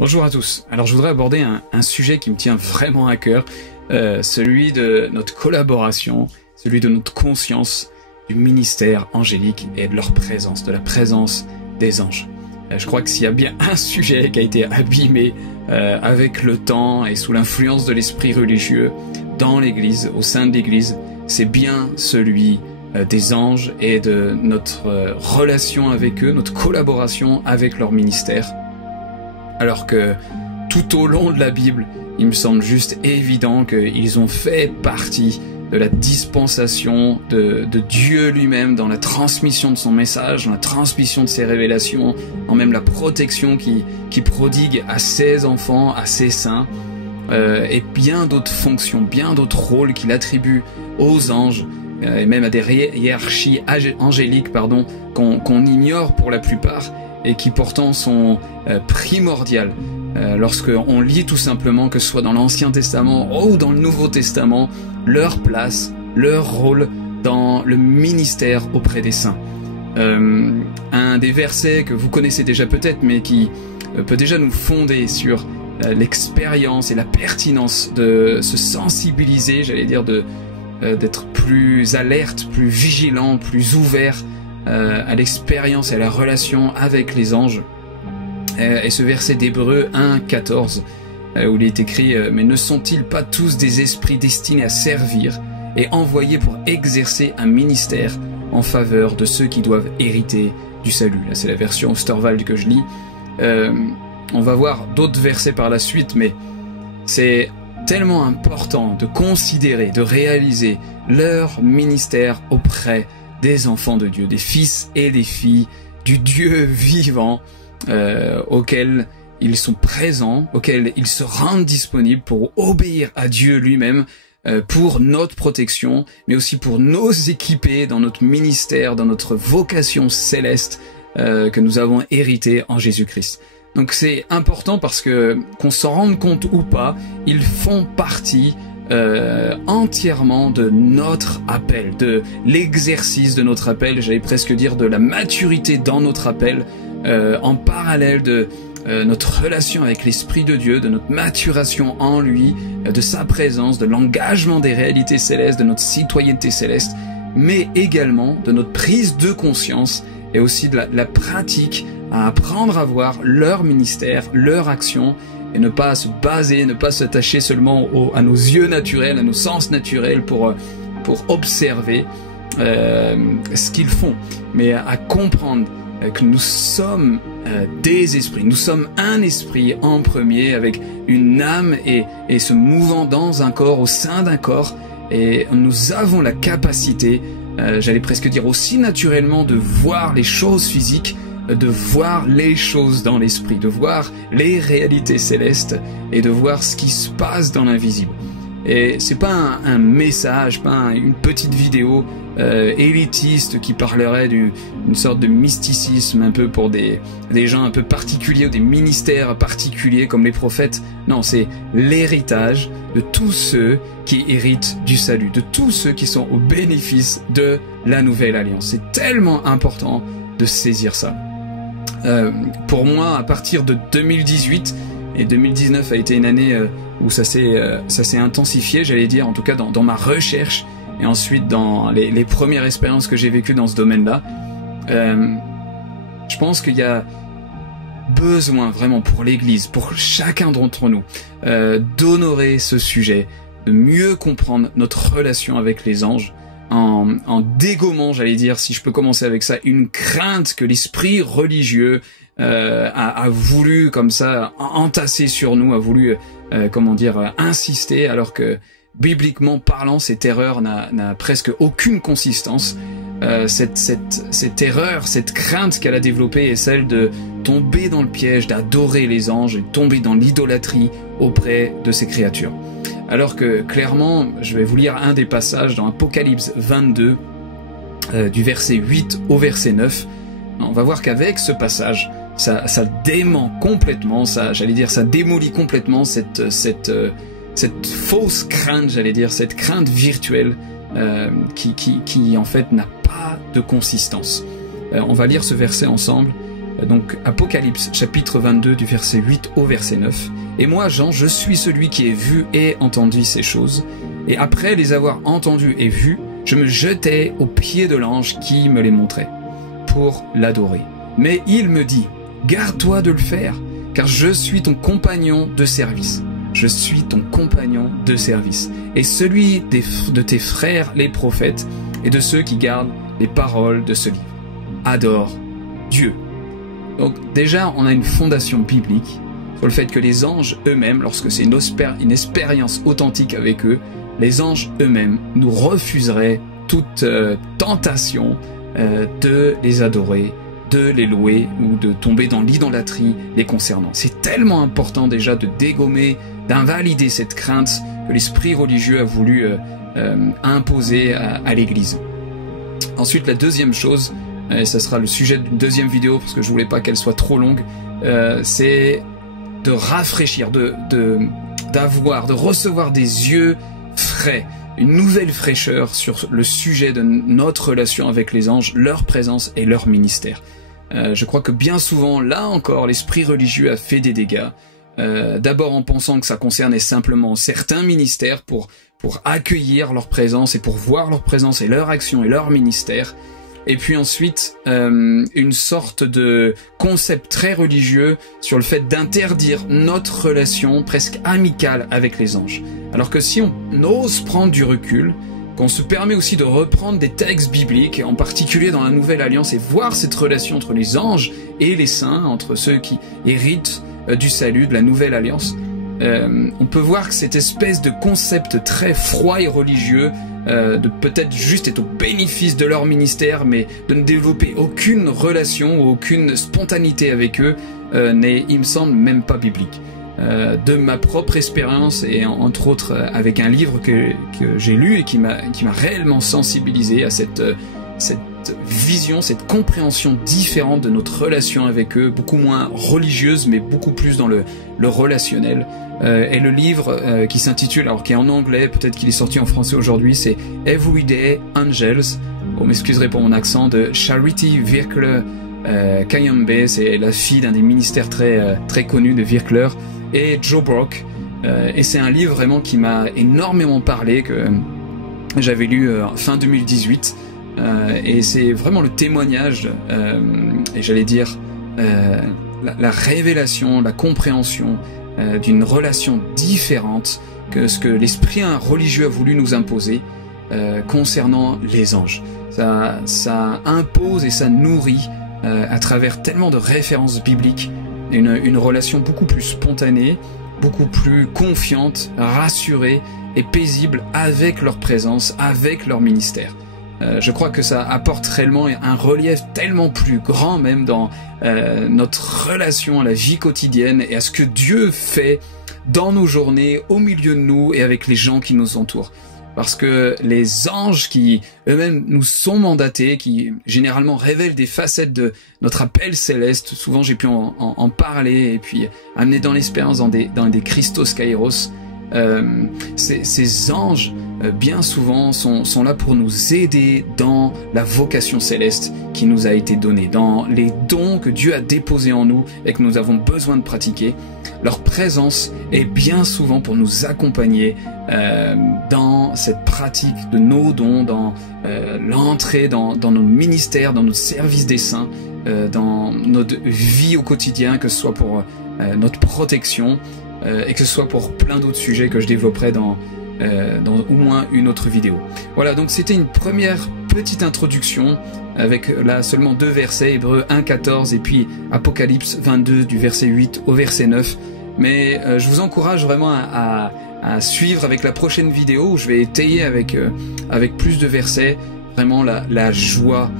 Bonjour à tous. Alors je voudrais aborder un sujet qui me tient vraiment à cœur, celui de notre collaboration, celui de notre conscience du ministère angélique et de leur présence, de la présence des anges. Je crois que s'il y a bien un sujet qui a été abîmé avec le temps et sous l'influence de l'esprit religieux dans l'Église, au sein de l'Église, c'est bien celui des anges et de notre relation avec eux, notre collaboration avec leur ministère. Alors que tout au long de la Bible, il me semble juste évident qu'ils ont fait partie de la dispensation de Dieu lui-même dans la transmission de son message, dans la transmission de ses révélations, en même la protection qui prodigue à ses enfants, à ses saints, et bien d'autres fonctions, bien d'autres rôles qu'il attribue aux anges, et même à des hiérarchies angéliques, qu'on ignore pour la plupart, et qui pourtant sont primordiales. Lorsqu'on lit tout simplement, que ce soit dans l'Ancien Testament ou dans le Nouveau Testament, leur place, leur rôle dans le ministère auprès des saints. Un des versets que vous connaissez déjà peut-être, mais qui peut déjà nous fonder sur l'expérience et la pertinence de se sensibiliser, j'allais dire, d'être plus alerte, plus vigilant, plus ouvert à l'expérience et à la relation avec les anges. Et ce verset d'Hébreux 1,14, où il est écrit « Mais ne sont-ils pas tous des esprits destinés à servir et envoyés pour exercer un ministère en faveur de ceux qui doivent hériter du salut ?» Là, c'est la version Osterwald que je lis. On va voir d'autres versets par la suite, mais c'est tellement important de considérer, de réaliser leur ministère auprès des enfants de Dieu, des fils et des filles du Dieu vivant, auxquels ils sont présents, auxquels ils se rendent disponibles pour obéir à Dieu lui-même, pour notre protection, mais aussi pour nous équiper dans notre ministère, dans notre vocation céleste que nous avons héritée en Jésus-Christ. Donc c'est important parce que, qu'on s'en rende compte ou pas, ils font partie entièrement de notre appel, de l'exercice de notre appel, j'allais presque dire de la maturité dans notre appel, en parallèle de notre relation avec l'Esprit de Dieu, de notre maturation en lui, de sa présence, de l'engagement des réalités célestes, de notre citoyenneté céleste, mais également de notre prise de conscience et aussi de la pratique à apprendre à voir leur ministère, leur action, et ne pas se baser, ne pas s'attacher seulement à nos yeux naturels, à nos sens naturels pour observer ce qu'ils font, mais à comprendre que nous sommes des esprits, nous sommes un esprit en premier avec une âme et se mouvant dans un corps, au sein d'un corps, et nous avons la capacité, j'allais presque dire aussi naturellement, de voir les choses physiques, de voir les choses dans l'esprit, de voir les réalités célestes et de voir ce qui se passe dans l'invisible. Et c'est pas un message, pas une petite vidéo élitiste qui parlerait d'une sorte de mysticisme un peu pour des gens un peu particuliers ou des ministères particuliers comme les prophètes. Non, c'est l'héritage de tous ceux qui héritent du salut, de tous ceux qui sont au bénéfice de la nouvelle alliance. C'est tellement important de saisir ça. Pour moi, à partir de 2018, et 2019 a été une année où ça s'est intensifié, j'allais dire, en tout cas dans ma recherche, et ensuite dans les premières expériences que j'ai vécues dans ce domaine-là. Je pense qu'il y a besoin vraiment pour l'Église, pour chacun d'entre nous, d'honorer ce sujet, de mieux comprendre notre relation avec les anges, en dégommant, j'allais dire, si je peux commencer avec ça, une crainte que l'esprit religieux a voulu comme ça entasser sur nous, a voulu insister, alors que bibliquement parlant, cette erreur n'a presque aucune consistance. Cette erreur, cette crainte qu'elle a développée est celle de tomber dans le piège d'adorer les anges et de tomber dans l'idolâtrie auprès de ces créatures. Alors que clairement, je vais vous lire un des passages dans Apocalypse 22, du verset 8 au verset 9. On va voir qu'avec ce passage, ça dément complètement, ça démolit complètement cette fausse crainte, j'allais dire, cette crainte virtuelle qui en fait n'a pas de consistance. On va lire ce verset ensemble. Donc Apocalypse chapitre 22 du verset 8 au verset 9. Et moi, Jean, je suis celui qui ait vu et entendu ces choses. Et après les avoir entendues et vues, je me jetai aux pieds de l'ange qui me les montrait pour l'adorer. Mais il me dit, garde-toi de le faire, car je suis ton compagnon de service. Je suis ton compagnon de service. Et celui de tes frères les prophètes et de ceux qui gardent les paroles de ce livre. Adore Dieu. Donc déjà, on a une fondation biblique sur le fait que les anges eux-mêmes, lorsque c'est une expérience authentique avec eux, les anges eux-mêmes nous refuseraient toute tentation de les adorer, de les louer ou de tomber dans l'idolâtrie les concernant. C'est tellement important déjà de dégommer, d'invalider cette crainte que l'esprit religieux a voulu imposer à l'Église. Ensuite, la deuxième chose, et ça sera le sujet d'une deuxième vidéo parce que je voulais pas qu'elle soit trop longue, c'est de rafraîchir, de recevoir des yeux frais, une nouvelle fraîcheur sur le sujet de notre relation avec les anges, leur présence et leur ministère. Je crois que bien souvent, là encore, l'esprit religieux a fait des dégâts. D'abord en pensant que ça concernait simplement certains ministères pour accueillir leur présence et pour voir leur présence et leur action et leur ministère. Et puis ensuite, une sorte de concept très religieux sur le fait d'interdire notre relation presque amicale avec les anges. Alors que si on ose prendre du recul, qu'on se permet aussi de reprendre des textes bibliques, en particulier dans la Nouvelle Alliance, et voir cette relation entre les anges et les saints, entre ceux qui héritent du salut, de la Nouvelle Alliance, on peut voir que cette espèce de concept très froid et religieux, de peut-être juste être au bénéfice de leur ministère, mais de ne développer aucune relation ou aucune spontanéité avec eux, n'est, il me semble, même pas biblique. De ma propre expérience et entre autres avec un livre que j'ai lu et qui m'a réellement sensibilisé à cette vision, cette compréhension différente de notre relation avec eux, beaucoup moins religieuse mais beaucoup plus dans le relationnel. Et le livre qui s'intitule, alors qui est en anglais, peut-être qu'il est sorti en français aujourd'hui, c'est Everyday Angels, vous m'excuserez pour mon accent, de Charity Virkler Kayambe, c'est la fille d'un des ministères très connus de Virkler, et Joe Brock. Et c'est un livre vraiment qui m'a énormément parlé, que j'avais lu fin 2018. Et c'est vraiment le témoignage, et j'allais dire la révélation, la compréhension d'une relation différente que ce que l'esprit religieux a voulu nous imposer concernant les anges. Ça impose et ça nourrit à travers tellement de références bibliques une relation beaucoup plus spontanée, beaucoup plus confiante, rassurée et paisible avec leur présence, avec leur ministère. Je crois que ça apporte réellement un relief tellement plus grand même dans notre relation à la vie quotidienne et à ce que Dieu fait dans nos journées, au milieu de nous et avec les gens qui nous entourent. Parce que les anges qui eux-mêmes nous sont mandatés, qui généralement révèlent des facettes de notre appel céleste, souvent j'ai pu en parler et puis amener dans l'expérience dans des Christos Kairos, ces anges bien souvent sont là pour nous aider dans la vocation céleste qui nous a été donnée, dans les dons que Dieu a déposés en nous et que nous avons besoin de pratiquer. Leur présence est bien souvent pour nous accompagner dans cette pratique de nos dons, dans l'entrée dans nos ministères, dans notre service des saints, dans notre vie au quotidien, que ce soit pour notre protection et que ce soit pour plein d'autres sujets que je développerai dans au moins une autre vidéo. Voilà, donc c'était une première petite introduction avec là seulement 2 versets, Hébreux 1:14 et puis Apocalypse 22 du verset 8 au verset 9. Mais je vous encourage vraiment à suivre avec la prochaine vidéo où je vais étayer avec plus de versets, vraiment la joie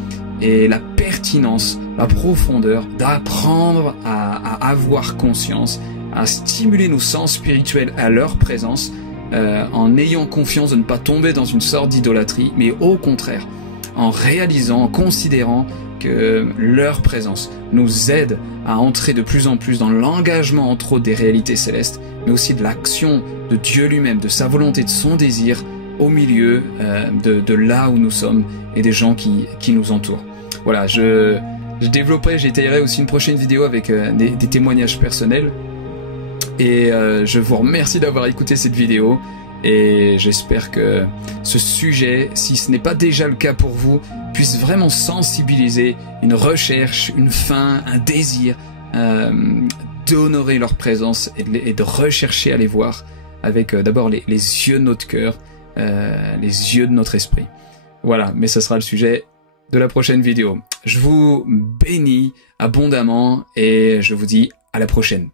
et la pertinence, la profondeur d'apprendre à avoir conscience, à stimuler nos sens spirituels à leur présence, en ayant confiance de ne pas tomber dans une sorte d'idolâtrie, mais au contraire, en réalisant, en considérant que leur présence nous aide à entrer de plus en plus dans l'engagement entre autres des réalités célestes, mais aussi de l'action de Dieu lui-même, de sa volonté, de son désir au milieu de là où nous sommes et des gens qui nous entourent. Voilà, j'étayerai aussi une prochaine vidéo avec des témoignages personnels. Et je vous remercie d'avoir écouté cette vidéo. Et j'espère que ce sujet, si ce n'est pas déjà le cas pour vous, puisse vraiment sensibiliser une recherche, une faim, un désir d'honorer leur présence et de rechercher à les voir avec d'abord les yeux de notre cœur, les yeux de notre esprit. Voilà, mais ce sera le sujet de la prochaine vidéo. Je vous bénis abondamment et je vous dis à la prochaine.